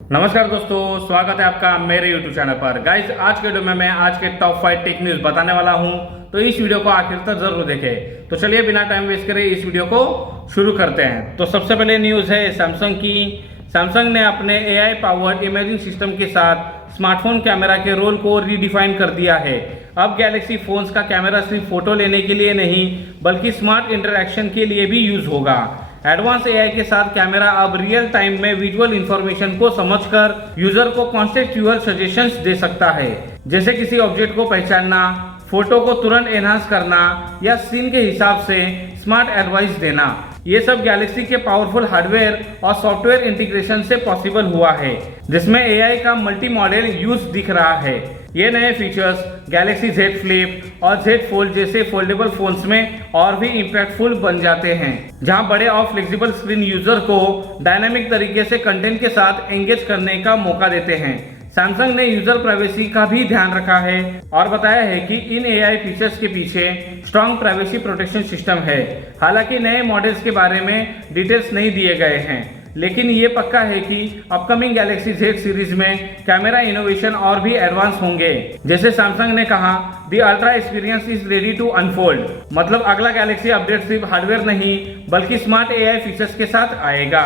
नमस्कार दोस्तों, स्वागत है आपका मेरे YouTube चैनल पर। गाइस, आज के वीडियो में मैं आज के टॉप 5 टेक न्यूज़ बताने वाला हूं, तो इस वीडियो को आखिर तक जरूर देखें। तो चलिए बिना टाइम वेस्ट करे इस वीडियो को शुरू करते हैं। तो सबसे पहले न्यूज़ है सैमसंग की। सैमसंग ने अपने AI पावर्ड इमेजिंग सिस्टम के साथ स्मार्टफोन कैमरा के रोल को रीडिफाइन कर दिया है। अब गैलेक्सी फोन्स का कैमरा सिर्फ फोटो लेने के लिए नहीं बल्कि स्मार्ट इंटरैक्शन के लिए भी यूज होगा। एडवांस AI के साथ कैमरा अब रियल टाइम में विजुअल इंफॉर्मेशन को समझकर यूजर को कॉन्टेक्चुअल सजेशंस दे सकता है, जैसे किसी ऑब्जेक्ट को पहचानना, फोटो को तुरंत एनहांस करना या सीन के हिसाब से स्मार्ट एडवाइस देना। ये सब गैलेक्सी के पावरफुल हार्डवेयर और सॉफ्टवेयर इंटीग्रेशन से पॉसिबल हुआ है, जिसमें AI का मल्टी मॉडल यूज दिख रहा है। ये नए फीचर्स गैलेक्सी Z Flip और Z Fold जैसे फोल्डेबल फोन्स में और भी इम्पैक्टफुल बन जाते हैं, जहां बड़े और फ्लेक्सिबल स्क्रीन यूजर को डायनामिक तरीके से कंटेंट के साथ एंगेज करने का मौका देते हैं। सैमसंग ने यूजर प्राइवेसी का भी ध्यान रखा है और बताया है कि इन AI फीचर्स के पीछे स्ट्रॉन्ग प्राइवेसी प्रोटेक्शन सिस्टम है। हालांकि नए मॉडल्स के बारे में डिटेल्स नहीं दिए गए हैं, लेकिन ये पक्का है कि अपकमिंग गैलेक्सी Z सीरीज में कैमरा इनोवेशन और भी एडवांस होंगे। जैसे सैमसंग ने कहा, the ultra experience is ready to unfold, मतलब अगला गैलेक्सी अपडेट सिर्फ हार्डवेयर नहीं बल्कि स्मार्ट AI फीचर्स के साथ आएगा।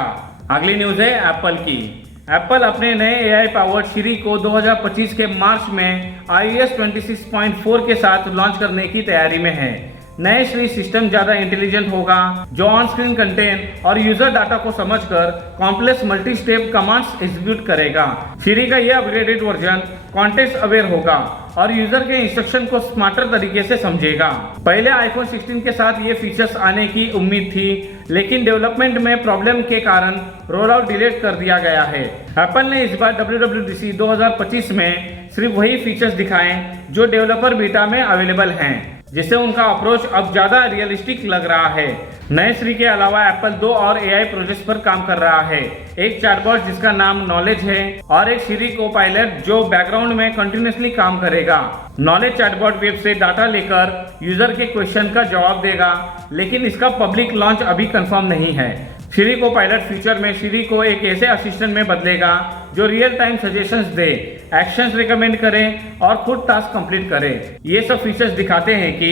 अगली न्यूज है एप्पल की। एप्पल अपने नए AI पावर्ड सिरी को 2025 के मार्च में iOS 26.4 के साथ लॉन्च करने की तैयारी में है। नए श्री सिस्टम ज्यादा इंटेलिजेंट होगा, जो ऑन स्क्रीन कंटेंट और यूजर डाटा को समझकर complex multi step commands execute करेगा। सिरी का यह अपग्रेडेड वर्जन कॉन्टेक्स्ट अवेयर होगा और यूजर के इंस्ट्रक्शन को स्मार्टर तरीके से समझेगा। पहले iPhone 16 के साथ ये फीचर्स आने की उम्मीद थी, लेकिन डेवलपमेंट में प्रॉब्लम के कारण रोल आउट डिलेट कर दिया गया है। एप्पल ने इस बार WWDC 2025 में सिर्फ वही फीचर्स दिखाए जो डेवलपर बीटा में अवेलेबल हैं, जिससे उनका अप्रोच अब ज्यादा रियलिस्टिक लग रहा है। नए श्री के अलावा एप्पल 2 और AI प्रोजेक्ट्स पर काम कर रहा है, एक चैटबॉट जिसका नाम नॉलेज है और एक सिरी को पायलट जो बैकग्राउंड में कंटिन्यूसली काम करेगा। नॉलेज चैटबॉट वेब से डाटा लेकर यूजर के क्वेश्चन का जवाब देगा, लेकिन इसका पब्लिक लॉन्च अभी कंफर्म नहीं है। सिरी को पायलट फीचर में सिरी को एक ऐसे असिस्टेंट में बदलेगा जो रियल टाइम सजेशंस दे, एक्शंस रिकमेंड करे और खुद टास्क कंप्लीट करे। ये सब फीचर्स दिखाते हैं कि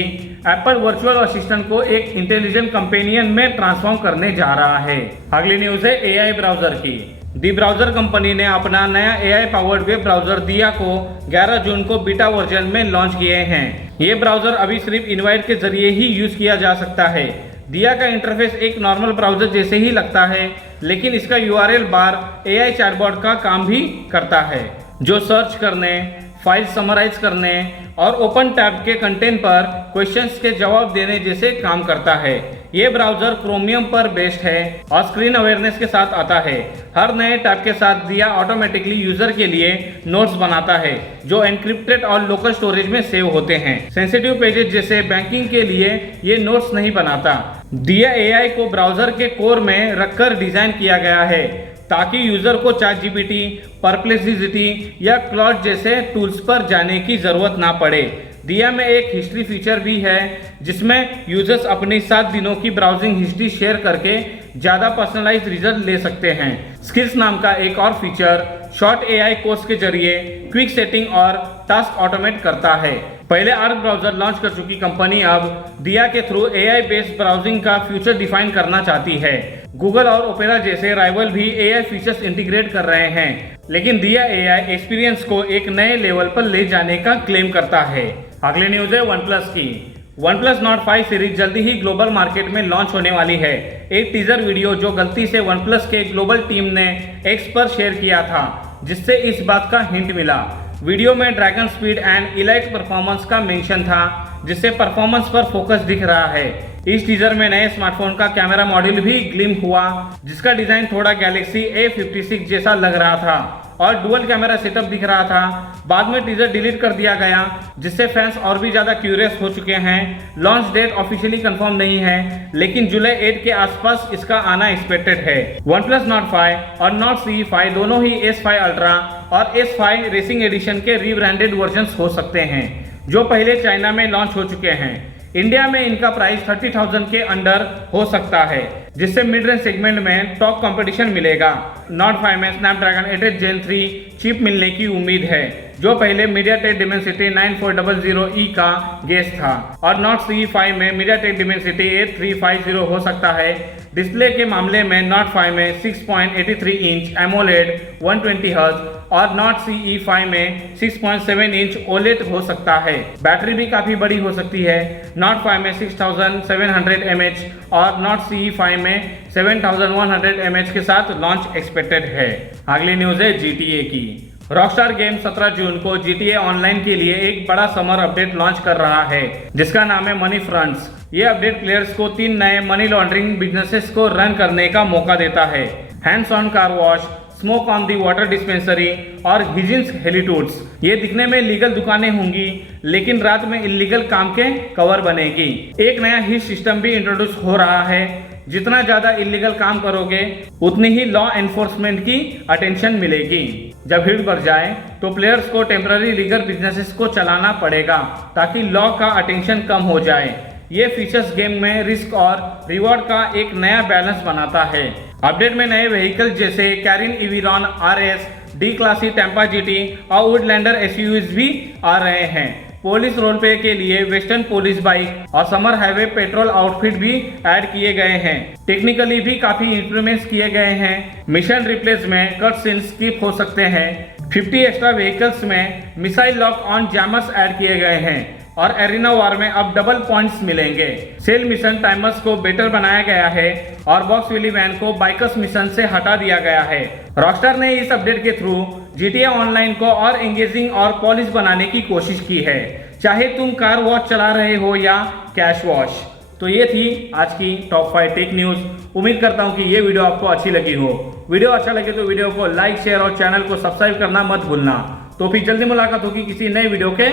एप्पल वर्चुअल असिस्टेंट को एक इंटेलिजेंट कंपेनियन में ट्रांसफॉर्म करने जा रहा है। अगली न्यूज है AI ब्राउजर की। दी ब्राउजर कंपनी ने अपना नया AI पावर्ड वेब ब्राउजर दिया को 11 जून को बीटा वर्जन में लॉन्च किए हैं। ये ब्राउजर अभी सिर्फ इनवाइट के जरिए ही यूज किया जा सकता है। दिया का इंटरफेस एक नॉर्मल ब्राउजर जैसे ही लगता है, लेकिन इसका URL बार AI चैटबॉट का काम भी करता है, जो सर्च करने, फाइल समराइज करने और ओपन टैब के कंटेंट पर क्वेश्चंस के जवाब देने जैसे काम करता है। ये ब्राउजर क्रोमियम पर बेस्ड है और स्क्रीन अवेयरनेस के साथ आता है। हर नए टैब के साथ दिया ऑटोमेटिकली यूजर के लिए नोट्स बनाता है, जो एनक्रिप्टेड और लोकल स्टोरेज में सेव होते हैं। सेंसिटिव पेजेस जैसे बैंकिंग के लिए ये नोट्स नहीं बनाता। दिया AI को ब्राउजर के कोर में रखकर डिजाइन किया गया है ताकि यूजर को ChatGPT, परप्लेक्सिटी या क्लॉड जैसे टूल्स पर जाने की जरूरत ना पड़े। दिया में एक हिस्ट्री फीचर भी है, जिसमें यूजर्स अपनी 7 दिनों की ब्राउजिंग हिस्ट्री शेयर करके ज़्यादा पर्सनलाइज्ड रिजल्ट ले सकते हैं। स्किल्स नाम का एक और फीचर शॉर्ट AI कोर्स के जरिए क्विक सेटिंग और टास्क ऑटोमेट करता है। पहले आर्क ब्राउजर लॉन्च कर चुकी कंपनी अब दिया के थ्रू AI बेस्ड ब्राउजिंग का फ्यूचर डिफाइन करना चाहती है। गूगल और ओपेरा जैसे राइवल भी AI फीचर्स इंटीग्रेट कर रहे हैं, लेकिन दिया AI एक्सपीरियंस को एक नए लेवल पर ले जाने का क्लेम करता है। अगली न्यूज है OnePlus की। OnePlus Nord 5 सीरीज जल्दी ही ग्लोबल मार्केट में लॉन्च होने वाली है। एक टीजर वीडियो जो गलती से OnePlus के ग्लोबल टीम ने X पर शेयर किया था, जिससे इस बात का हिंट मिला। वीडियो में dragon speed and elite performance का मेंशन था, जिससे परफॉर्मेंस पर फोकस दिख रहा है। इस टीजर में नए स्मार्टफोन का कैमरा मॉड्यूल भी ग्लिम हुआ, जिसका डिजाइन थोड़ा गैलेक्सी A56 जैसा लग रहा था और डुअल कैमरा सेटअप दिख रहा था। बाद में टीजर डिलीट कर दिया गया, जिससे फैंस और भी ज्यादा क्यूरियस हो चुके हैं। लॉन्च डेट ऑफिशियली कंफर्म नहीं है, लेकिन जुलाई 8 के आसपास इसका आना एक्सपेक्टेड है। OnePlus Nord 5 और Nord CE 5 दोनों ही S5 Ultra और S5 रेसिंग एडिशन के रीब्रांडेड वर्जन्स हो सकते हैं, जो पहले चाइना में लॉन्च हो चुके हैं। इंडिया में इनका प्राइस 30,000 के अंडर हो सकता है, जिससे मिड रेंज सेगमेंट में टॉप कंपटीशन मिलेगा। नोट 5 में स्नैपड्रैगन 8 Gen 3 चिप मिलने की उम्मीद है, जो पहले मीडियाटेक डिमेंसिटी 9400E का गेस था, और नोट CE5 में मीडियाटेक डिमेंसिटी 8350 हो सकता है। डिस्प्ले के मामले में नोट 5 में 6.83 इंच एमोलेड 120 हर्ट्ज और नोट CE5 में 6.7 इंच OLED हो सकता है। बैटरी भी काफी बड़ी हो सकती है। नोट 5 में 6700 mAh और नोट CE5 में 7100 mAh के साथ लॉन्च एक्सपेक्टेड है। अगली न्यूज है GTA की। रॉकस्टार गेम 17 जून को GTA ऑनलाइन के लिए एक बड़ा समर अपडेट लॉन्च कर रहा है, जिसका नाम है मनी फ्रंट्स। ये अपडेट प्लेयर्स को 3 नए मनी लॉन्ड्रिंग बिजनेसेस को रन करने का मौका देता है। Hands on car wash, smoke on the water dispensary और हिजिन्स हेलीटूड्स। ये दिखने में लीगल दुकानें होंगी, लेकिन रात में इलीगल काम के कवर बनेगी। एक नया हिट सिस्टम भी इंट्रोड्यूस हो रहा है। जितना ज्यादा इलीगल काम करोगे, उतनी ही लॉ एनफोर्समेंट की अटेंशन मिलेगी। जब भीड़ बढ़ जाए तो प्लेयर्स को टेम्पररी लीगल बिजनेसेस को चलाना पड़ेगा, ताकि लॉ का अटेंशन कम हो जाए। ये फीचर्स गेम में रिस्क और रिवॉर्ड का एक नया बैलेंस बनाता है। अपडेट में नए व्हीकल जैसे कैरिन इवीरॉन RS, डी क्लासी टेम्पा GT और वुडलैंडर SUVs भी आ रहे हैं। पुलिस रोल प्ले के लिए वेस्टर्न पुलिस बाइक और समर हाईवे पेट्रोल आउटफिट भी ऐड किए गए हैं। टेक्निकली भी काफी इंप्रूवमेंट्स किए गए हैं। मिशन रिप्लेस में कट सीन स्किप हो सकते हैं। 50 एक्स्ट्रा व्हीकल्स में missile lock on jammers add किए गए हैं और एरिना वॉर में अब डबल पॉइंट्स मिलेंगे। सेल मिशन टाइमर्स को बेटर बनाया गया है और बॉक्स विली वैन को बाइकर्स मिशन से हटा दिया गया है। रॉकस्टार ने इस अपडेट के थ्रू GTA ऑनलाइन को और एंगेजिंग और पॉलिश बनाने की कोशिश की है, चाहे तुम कार वॉच चला रहे हो या कैश वॉश। तो ये थी आज की टॉप 5 टेक न्यूज। उम्मीद करता हूँ कि ये वीडियो आपको अच्छी लगी हो। वीडियो अच्छा लगे तो वीडियो को लाइक, शेयर और चैनल को सब्सक्राइब करना मत भूलना। तो फिर जल्दी मुलाकात होगी किसी नए वीडियो के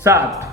साथ।